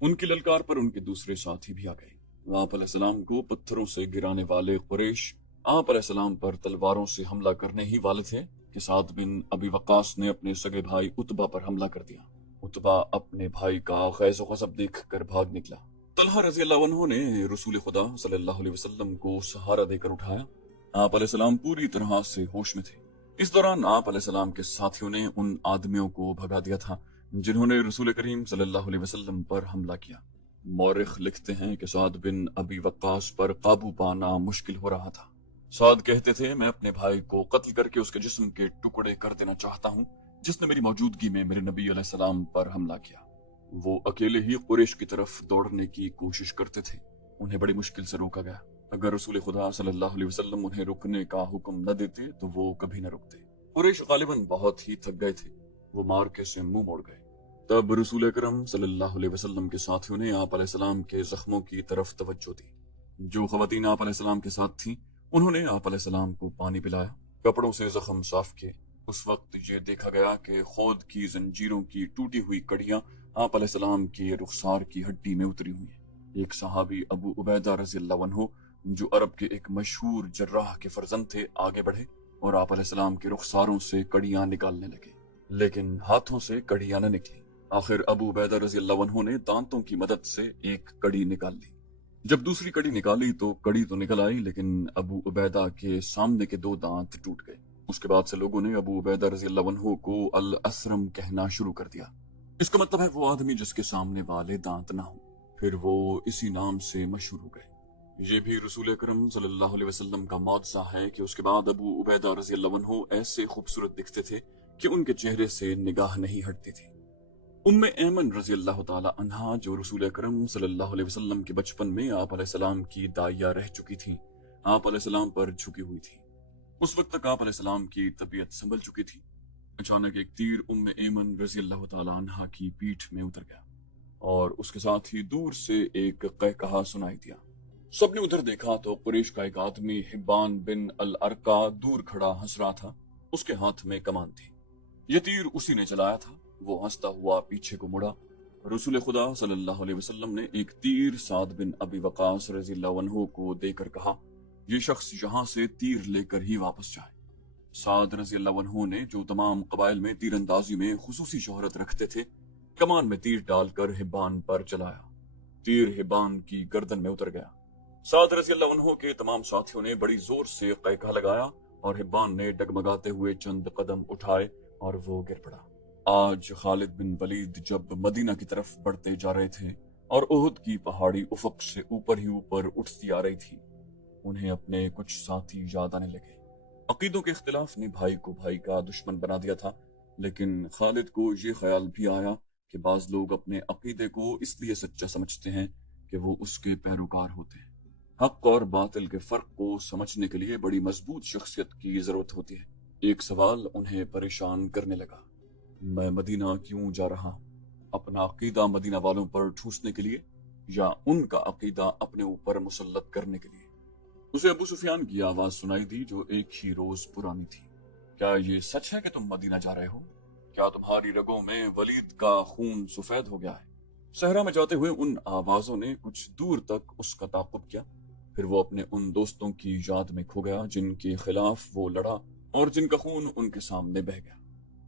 ان کی للکار پر ان کے دوسرے ساتھی بھی آ گئے۔ آپ علیہ السلام کو پتھروں سے گرانے والے قریش آپ علیہ السلام پر تلواروں سے حملہ کرنے ہی والے تھے کہ سعد بن ابی وقاص نے اپنے سگے بھائی عتبہ پر حملہ کر دیا۔ عتبہ اپنے بھائی کا غیظ و غضب دیکھ کر بھاگ نکلا۔ طلحہ رضی اللہ عنہ نے رسول خدا صلی اللہ علیہ وسلم کو سہارا دے کر اٹھایا۔ آپ علیہ السلام پوری طرح سے ہوش میں تھے۔ اس دوران آپ علیہ السلام کے ساتھیوں نے ان آدمیوں کو بھگا دیا تھا جنہوں نے رسول کریم صلی اللہ علیہ وسلم پر حملہ کیا۔ مورخ لکھتے ہیں کہ سعد بن ابی وقاص پر قابو پانا مشکل ہو رہا تھا۔ سعد کہتے تھے، میں اپنے بھائی کو قتل کر کے اس کے جسم کے ٹکڑے کر دینا چاہتا ہوں جس نے میری موجودگی میں میرے نبی علیہ السلام پر حملہ کیا۔ وہ اکیلے ہی قریش کی طرف دوڑنے کی کوشش کرتے تھے۔ انہیں بڑی مشکل سے روکا گیا۔ اگر رسول خدا صلی اللہ علیہ وسلم انہیں رکنے کا حکم نہ دیتے تو وہ کبھی نہ رکتے۔ قریش غالباً بہت ہی تھک گئے تھے۔ وہ مارکے سے منہ موڑ گئے۔ تب رسول اکرم صلی اللہ علیہ وسلم کے ساتھیوں نے آپ علیہ السلام کے زخموں کی طرف توجہ دی۔ جو خواتین آپ علیہ السلام کے ساتھ تھیں انہوں نے آپ علیہ السلام کو پانی پلایا، کپڑوں سے زخم صاف کیے۔ اس وقت یہ دیکھا گیا کہ خود کی زنجیروں کی ٹوٹی ہوئی کڑیاں آپ علیہ السلام کی رخسار کی ہڈی میں اتری ہوئی ہیں۔ ایک صحابی ابو عبیدہ رضی اللہ عنہ، جو عرب کے ایک مشہور جراح کے فرزند تھے، آگے بڑھے اور آپ علیہ السلام کے رخساروں سے کڑیاں نکالنے لگے، لیکن ہاتھوں سے کڑیاں نہ نکلی۔ آخر ابو عبیدہ رضی اللہ عنہ نے دانتوں کی مدد سے ایک کڑی نکال لی۔ جب دوسری کڑی نکالی تو کڑی تو نکل آئی، لیکن ابو عبیدہ کے سامنے کے 2 دانت ٹوٹ گئے۔ اس کے بعد سے لوگوں نے ابو عبیدہ رضی اللہ عنہ کو الاسرم کہنا شروع کر دیا۔ اس کا مطلب ہے وہ آدمی جس کے سامنے والے دانت نہ ہوں۔ پھر وہ اسی نام سے مشہور ہو گئے۔ یہ بھی رسول اکرم صلی اللہ علیہ وسلم کا معجزہ ہے کہ اس کے بعد ابو عبیدہ رضی اللہ عنہ ایسے خوبصورت دکھتے تھے کہ ان کے چہرے سے نگاہ نہیں ہٹتی تھی۔ ام ایمن رضی اللہ تعالی عنہا، جو رسول اکرم صلی اللہ علیہ وسلم کے بچپن میں آپ علیہ السلام کی دائیا رہ چکی تھی، آپ علیہ السلام پر جھکی ہوئی تھی۔ اس وقت تک آپ علیہ السلام کی طبیعت سنبھل چکی تھی۔ اچانک ایک تیر ام ایمن رضی اللہ تعالی عنہا کی پیٹھ میں اتر گیا اور اس کے ساتھ ہی دور سے ایک قہقہا سنائی دیا۔ سب نے ادھر دیکھا تو قریش کا ایک آدمی حبان بن الارقا دور کھڑا ہنس رہا تھا۔ اس کے ہاتھ میں کمان تھی۔ یہ تیر اسی نے چلایا تھا۔ وہ ہنستا ہوا پیچھے کو مڑا۔ رسول خدا صلی اللہ علیہ وسلم نے ایک تیر سعد بن ابی وقاص رضی اللہ عنہ کو دے کر کہا، یہ شخص یہاں سے تیر لے کر ہی واپس جائے۔ سعد رضی اللہ عنہ نے، جو تمام قبائل میں تیر اندازی میں خصوصی شہرت رکھتے تھے، کمان میں تیر ڈال کر حبان پر چلایا۔ تیر حبان کی گردن میں اتر گیا۔ سعد رضی اللہ عنہ کے تمام ساتھیوں نے بڑی زور سے قہقہا لگایا اور حبان نے ڈگمگاتے ہوئے چند قدم اٹھائے اور وہ گر پڑا۔ آج خالد بن ولید جب مدینہ کی طرف بڑھتے جا رہے تھے اور احد کی پہاڑی افق سے اوپر ہی اوپر اٹھتی آ رہی تھی، انہیں اپنے کچھ ساتھی یاد آنے لگے۔ عقیدوں کے اختلاف نے بھائی کو بھائی کا دشمن بنا دیا تھا، لیکن خالد کو یہ خیال بھی آیا کہ بعض لوگ اپنے عقیدے کو اس لیے سچا سمجھتے ہیں کہ وہ اس کے پیروکار ہوتے ہیں۔ حق اور باطل کے فرق کو سمجھنے کے لیے بڑی مضبوط شخصیت کی ضرورت ہوتی ہے۔ ایک سوال انہیں پریشان کرنے لگا، میں مدینہ کیوں جا رہا ہوں؟ اپنا عقیدہ مدینہ والوں پر ٹھوسنے کے لیے یا ان کا عقیدہ اپنے اوپر مسلط کرنے کے لیے؟ اسے ابو سفیان کی آواز سنائی دی جو ایک ہی روز پرانی تھی۔ کیا یہ سچ ہے کہ تم مدینہ جا رہے ہو؟ کیا تمہاری رگوں میں ولید کا خون سفید ہو گیا ہے؟ صحرا میں جاتے ہوئے ان آوازوں نے کچھ دور تک اس کا تعاقب کیا، پھر وہ اپنے ان دوستوں کی یاد میں کھو گیا جن کے خلاف وہ لڑا اور جن کا خون ان کے سامنے بہہ گیا۔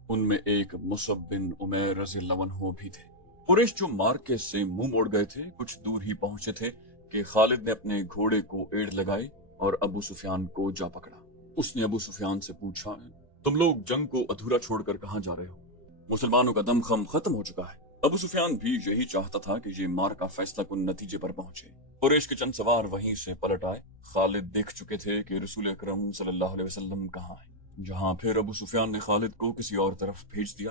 ان میں ایک مصعب بن عمیر رضی اللہ عنہ بھی تھے۔ قریش جو مارکے سے منہ موڑ گئے تھے، کچھ دور ہی پہنچے تھے کہ خالد نے اپنے گھوڑے کو ایڑ لگائی اور ابو سفیان کو جا پکڑا۔ اس نے ابو سفیان سے پوچھا، تم لوگ جنگ کو ادھورا چھوڑ کر کہاں جا رہے ہو؟ مسلمانوں کا دم خم ختم ہو چکا ہے۔ ابو سفیان بھی یہی چاہتا تھا کہ یہ مارکا فیصلہ کن نتیجے پر پہنچے۔ قریش کے چند سوار وہیں سے پلٹ آئے۔ خالد دیکھ چکے تھے کہ رسول اکرم صلی اللہ علیہ وسلم کہاں ہیں۔ جہاں پھر ابو سفیان نے خالد کو کسی اور طرف بھیج دیا۔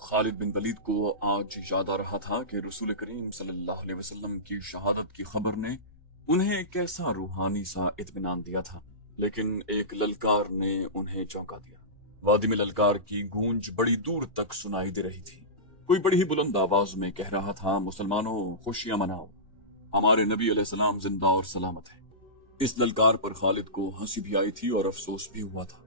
خالد بن ولید کو آج یاد آ رہا تھا کہ رسول کریم صلی اللہ علیہ وسلم کی شہادت کی خبر نے انہیں کیسا روحانی سا اطمینان دیا تھا، لیکن ایک للکار نے انہیں چونکا دیا۔ وادی میں للکار کی گونج بڑی دور تک سنائی دے رہی تھی۔ کوئی بڑی ہی بلند آواز میں کہہ رہا تھا، مسلمانوں خوشیاں مناؤ، ہمارے نبی علیہ السلام زندہ اور سلامت ہے۔ اس للکار پر خالد کو ہنسی بھی آئی تھی اور افسوس بھی ہوا تھا۔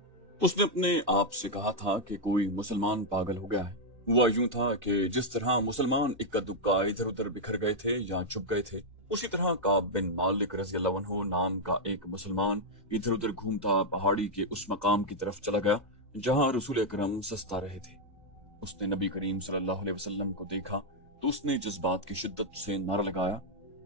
اس نے اپنے آپ سے کہا تھا کہ کوئی مسلمان پاگل ہو گیا ہے۔ ہوا یوں تھا کہ جس طرح مسلمان اکا دکا ادھر ادھر بکھر گئے تھے یا چھپ گئے تھے، اسی طرح کعب بن مالک رضی اللہ عنہ نام کا ایک مسلمان ادھر ادھر گھومتا پہاڑی کے اس مقام کی طرف چلا گیا جہاں رسول اکرم سستا رہے تھے۔ اس نے نبی کریم صلی اللہ علیہ وسلم کو دیکھا تو اس نے جذبات کی شدت سے نعرہ لگایا،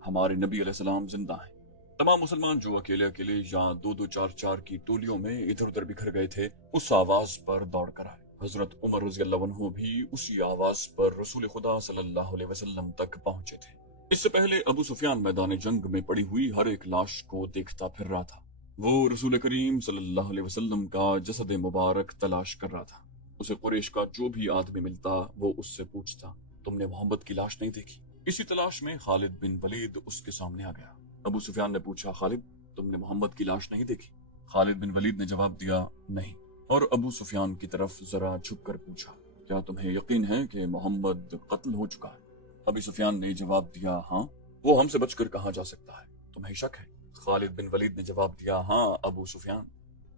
ہمارے نبی علیہ السلام زندہ ہیں۔ تمام مسلمان جو اکیلے اکیلے یا دو دو چار چار کی ٹولیوں میں ادھر ادھر بکھر گئے تھے، اس آواز پر دوڑ کر آئے۔ حضرت عمر رضی اللہ عنہ بھی اسی آواز پر رسول خدا صلی اللہ علیہ وسلم تک پہنچے تھے۔ اس سے پہلے ابو سفیان میدان جنگ میں پڑی ہوئی ہر ایک لاش کو دیکھتا پھر رہا تھا۔ وہ رسول کریم صلی اللہ علیہ وسلم کا جسد مبارک تلاش کر رہا تھا۔ اسے قریش کا جو بھی آدمی ملتا وہ اس سے پوچھتا، تم نے محمد کی لاش نہیں دیکھی؟ اسی تلاش میں خالد بن ولید اس کے سامنے آ گیا۔ ابو سفیان نے پوچھا، خالد تم نے محمد کی لاش نہیں دیکھی؟ خالد بن ولید نے جواب دیا، نہیں، اور ابو سفیان کی طرف ذرا جھک کر پوچھا، کیا تمہیں یقین ہے کہ محمد قتل ہو چکا ہے؟ ابو سفیان نے جواب دیا، ہاں، وہ ہم سے بچ کر کہاں جا سکتا ہے، تمہیں شک ہے؟ خالد بن ولید نے جواب دیا، ہاں ابو سفیان،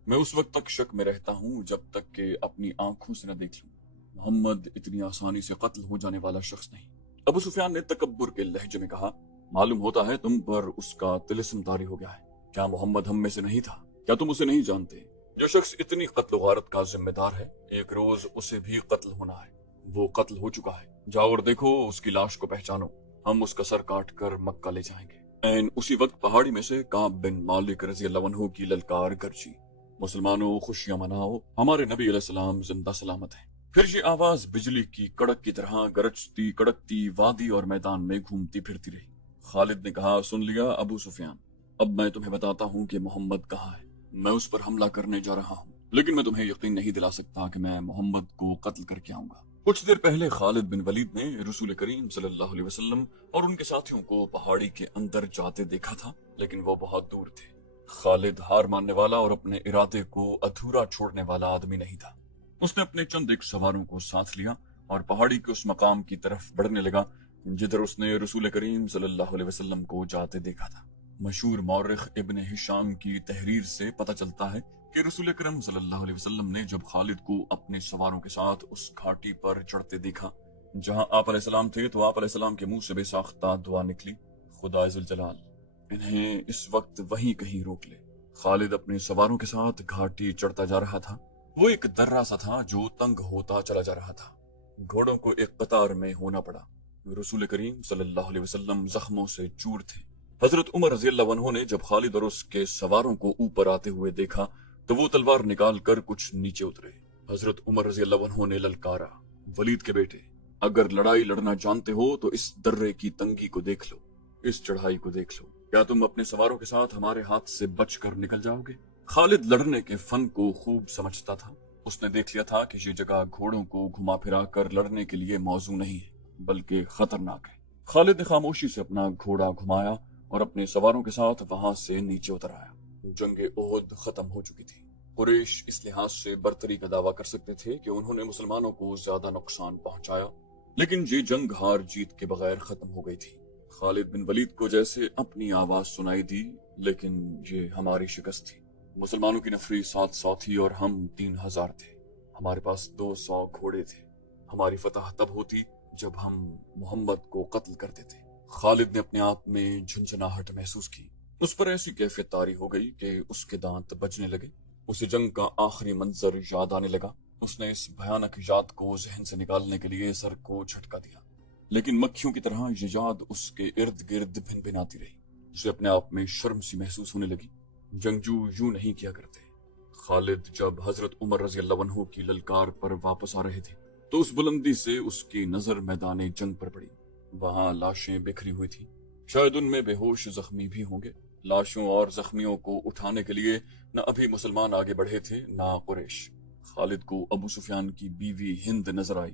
میں اس وقت تک شک میں رہتا ہوں جب تک کہ اپنی آنکھوں سے نہ دیکھ لوں۔ محمد اتنی آسانی سے قتل ہو جانے والا شخص نہیں۔ ابو سفیان نے تکبر کے لہجے میں کہا، معلوم ہوتا ہے تم پر اس کا طلسم طاری ہو گیا ہے۔ کیا محمد ہم میں سے نہیں تھا؟ کیا تم اسے نہیں جانتے؟ جو شخص اتنی قتل و غارت کا ذمہ دار ہے، ایک روز اسے بھی قتل ہونا ہے۔ وہ قتل ہو چکا ہے، جاؤ اور دیکھو اس کی لاش کو پہچانو، ہم اس کا سر کاٹ کر مکہ لے جائیں گے۔ این اسی وقت پہاڑی میں سے کعب بن مالک رضی اللہ عنہ کی للکار گرجی، مسلمانوں خوشیاں مناؤ، ہمارے نبی علیہ السلام زندہ سلامت ہیں۔ پھر یہ آواز بجلی کی کڑک کی طرح گرجتی کڑکتی وادی اور میدان میں گھومتی پھرتی رہی۔ خالد نے کہا، سن لیا ابو سفیان، اب میں تمہیں بتاتا ہوں کہ محمد کہاں ہے۔ میں اس پر حملہ کرنے جا رہا ہوں، لیکن میں تمہیں یقین نہیں دلا سکتا کہ میں محمد کو قتل کر کے آؤں گا۔ کچھ دیر پہلے خالد بن ولید نے رسول کریم صلی اللہ علیہ وسلم اور ان کے ساتھیوں کو پہاڑی کے اندر جاتے دیکھا تھا، لیکن وہ بہت دور تھے۔ خالد ہار ماننے والا اور اپنے ارادے کو ادھورا چھوڑنے والا آدمی نہیں تھا۔ اس نے اپنے چند ایک سواروں کو ساتھ لیا اور پہاڑی کے اس مقام کی طرف بڑھنے لگا جدھر اس نے رسول کریم صلی اللہ علیہ وسلم کو جاتے دیکھا تھا۔ مشہور مورخ ابن ہشام کی تحریر سے پتہ چلتا ہے کہ رسول اکرم صلی اللہ علیہ وسلم نے جب خالد کو اپنے سواروں کے ساتھ اس گھاٹی پر چڑھتے دیکھا جہاں آپ علیہ السلام تھے، تو آپ علیہ السلام کے منہ سے بے ساختہ دعا نکلی، خدا ذوالجلال انہیں اس وقت وہیں کہیں روک لے۔ خالد اپنے سواروں کے ساتھ گھاٹی چڑھتا جا رہا تھا۔ وہ ایک درہ سا تھا جو تنگ ہوتا چلا جا رہا تھا۔ گھوڑوں کو ایک قطار میں ہونا پڑا۔ رسول کریم صلی اللہ علیہ وسلم زخموں سے چور تھے۔ حضرت عمر رضی اللہ عنہ نے جب خالد اور اس کے سواروں کو اوپر آتے ہوئے دیکھا تو وہ تلوار نکال کر کچھ نیچے اترے۔ حضرت عمر رضی اللہ عنہ نے للکارا، ولید کے بیٹے، اگر لڑائی لڑنا جانتے ہو تو اس درے کی تنگی کو دیکھ لو، اس چڑھائی کو دیکھ لو، کیا تم اپنے سواروں کے ساتھ ہمارے ہاتھ سے بچ کر نکل جاؤ گے؟ خالد لڑنے کے فن کو خوب سمجھتا تھا۔ اس نے دیکھ لیا تھا کہ یہ جگہ گھوڑوں کو گھما پھرا کر لڑنے کے لیے موزوں نہیں ہے بلکہ خطرناک ہے۔ خالد نے خاموشی سے اپنا گھوڑا گھمایا اور اپنے سواروں کے ساتھ وہاں سے نیچے اتر آیا۔ جنگ احد ختم ہو چکی تھی۔ قریش اس لحاظ سے برتری کا دعویٰ کر سکتے تھے کہ انہوں نے مسلمانوں کو زیادہ نقصان پہنچایا، لیکن یہ جنگ ہار جیت کے بغیر ختم ہو گئی تھی۔ خالد بن ولید کو جیسے اپنی آواز سنائی دی، لیکن یہ ہماری شکست تھی۔ مسلمانوں کی نفری 700 تھی اور ہم 3000 تھے۔ ہمارے پاس 200 گھوڑے تھے۔ ہماری فتح تب ہوتی جب ہم محمد کو قتل کرتے تھے۔ خالد نے اپنے آپ میں جھنجھناہٹ محسوس کی۔ اس پر ایسی کیفیت طاری ہو گئی کہ اس کے دانت بجنے لگے۔ اسے جنگ کا آخری منظر یاد آنے لگا۔ اس نے اس بھیانک یاد کو ذہن سے نکالنے کے لیے سر کو جھٹکا دیا، لیکن مکھیوں کی طرح یہ یاد اس کے ارد گرد بھن بھناتی رہی۔ اسے اپنے آپ میں شرم سی محسوس ہونے لگی۔ جنگجو یوں نہیں کیا کرتے۔ خالد جب حضرت عمر رضی اللہ عنہ کی للکار پر واپس آ رہے تھے تو اس بلندی سے اس کی نظر میدان جنگ پر پڑی۔ وہاں لاشیں بکھری ہوئی تھی، شاید ان میں بے ہوش زخمی بھی ہوں گے۔ لاشوں اور زخمیوں کو اٹھانے کے لیے نہ ابھی مسلمان آگے بڑھے تھے نہ قریش۔ خالد کو ابو سفیان کی بیوی ہند نظر آئی۔